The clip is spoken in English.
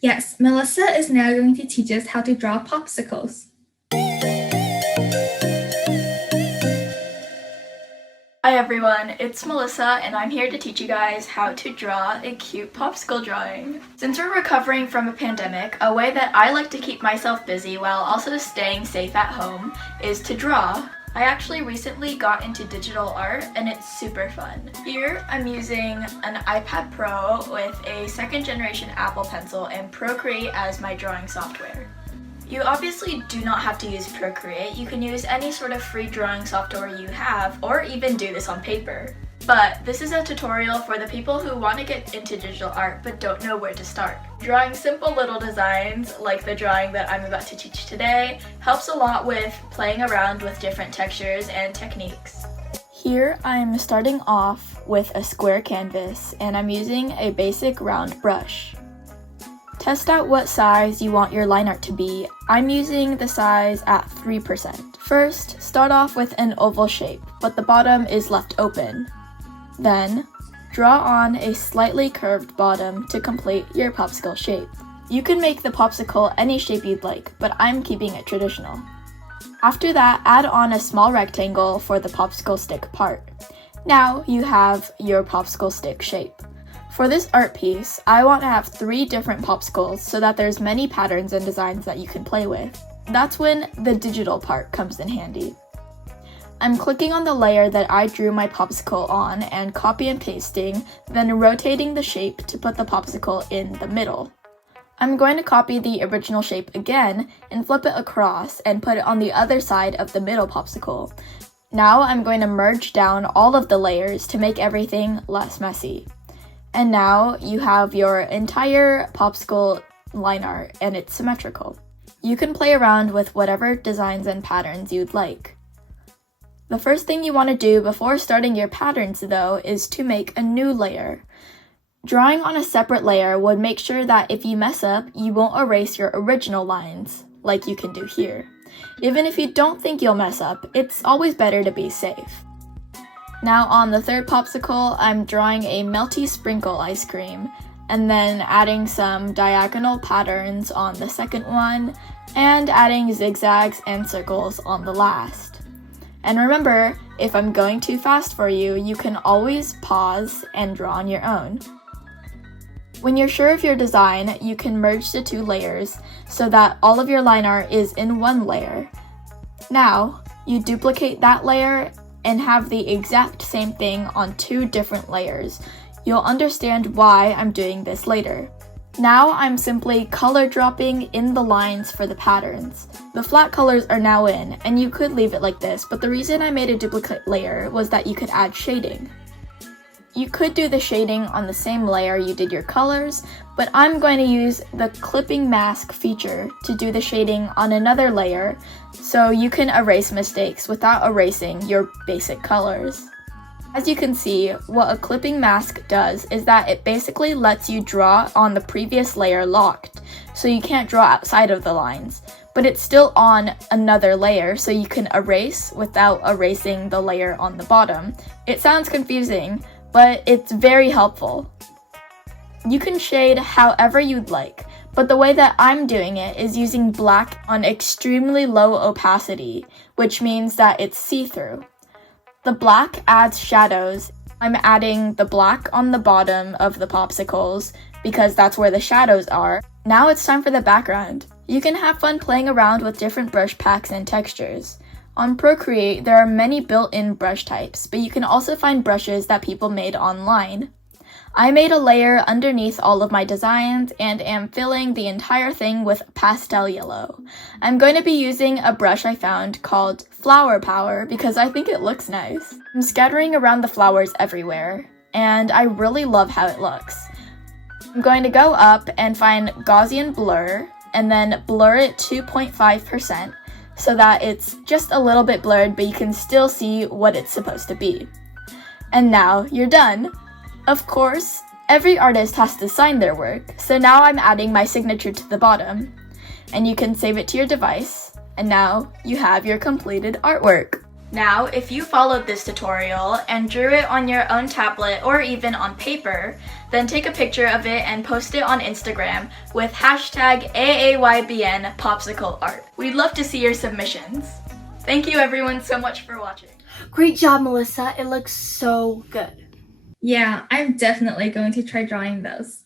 Yes, Melissa is now going to teach us how to draw popsicles. Hi everyone, it's Melissa and I'm here to teach you guys how to draw a cute popsicle drawing. Since we're recovering from a pandemic, a way that I like to keep myself busy while also staying safe at home is to draw. I actually recently got into digital art and it's super fun. Here I'm using an iPad Pro with a second generation Apple Pencil and Procreate as my drawing software. You obviously do not have to use Procreate. You can use any sort of free drawing software you have, or even do this on paper. But this is a tutorial for the people who want to get into digital art but don't know where to start. Drawing simple little designs, like the drawing that I'm about to teach today, helps a lot with playing around with different textures and techniques. Here I'm starting off with a square canvas, and I'm using a basic round brush. Test out what size you want your line art to be. I'm using the size at 3%. First, start off with an oval shape, but the bottom is left open. Then, draw on a slightly curved bottom to complete your popsicle shape. You can make the popsicle any shape you'd like, but I'm keeping it traditional. After that, add on a small rectangle for the popsicle stick part. Now you have your popsicle stick shape. For this art piece, I want to have 3 different popsicles so that there's many patterns and designs that you can play with. That's when the digital part comes in handy. I'm clicking on the layer that I drew my popsicle on and copy and pasting, then rotating the shape to put the popsicle in the middle. I'm going to copy the original shape again and flip it across and put it on the other side of the middle popsicle. Now I'm going to merge down all of the layers to make everything less messy. And now you have your entire popsicle line art and it's symmetrical. You can play around with whatever designs and patterns you'd like. The first thing you want to do before starting your patterns though is to make a new layer. Drawing on a separate layer would make sure that if you mess up, you won't erase your original lines, like you can do here. Even if you don't think you'll mess up, it's always better to be safe. Now on the third popsicle, I'm drawing a melty sprinkle ice cream, and then adding some diagonal patterns on the second one, and adding zigzags and circles on the last. And remember, if I'm going too fast for you, you can always pause and draw on your own. When you're sure of your design, you can merge the 2 layers so that all of your line art is in one layer. Now, you duplicate that layer and have the exact same thing on 2 different layers. You'll understand why I'm doing this later. Now I'm simply color dropping in the lines for the patterns. The flat colors are now in, and you could leave it like this, but the reason I made a duplicate layer was that you could add shading. You could do the shading on the same layer you did your colors, but I'm going to use the clipping mask feature to do the shading on another layer so you can erase mistakes without erasing your basic colors. As you can see, what a clipping mask does is that it basically lets you draw on the previous layer locked, so you can't draw outside of the lines, but it's still on another layer so you can erase without erasing the layer on the bottom. It sounds confusing, but it's very helpful. You can shade however you'd like, but the way that I'm doing it is using black on extremely low opacity, which means that it's see-through. The black adds shadows. I'm adding the black on the bottom of the popsicles because that's where the shadows are. Now it's time for the background. You can have fun playing around with different brush packs and textures. On Procreate, there are many built-in brush types, but you can also find brushes that people made online. I made a layer underneath all of my designs and am filling the entire thing with pastel yellow. I'm going to be using a brush I found called Flower Power because I think it looks nice. I'm scattering around the flowers everywhere, and I really love how it looks. I'm going to go up and find Gaussian Blur, and then blur it 2.5%. so that it's just a little bit blurred, but you can still see what it's supposed to be. And now you're done. Of course, every artist has to sign their work, so now I'm adding my signature to the bottom. And you can save it to your device, and now you have your completed artwork. Now, if you followed this tutorial and drew it on your own tablet or even on paper, then take a picture of it and post it on Instagram with hashtag AAYBN Popsicle Art. We'd love to see your submissions. Thank you everyone so much for watching. Great job, Melissa. It looks so good. Yeah, I'm definitely going to try drawing those.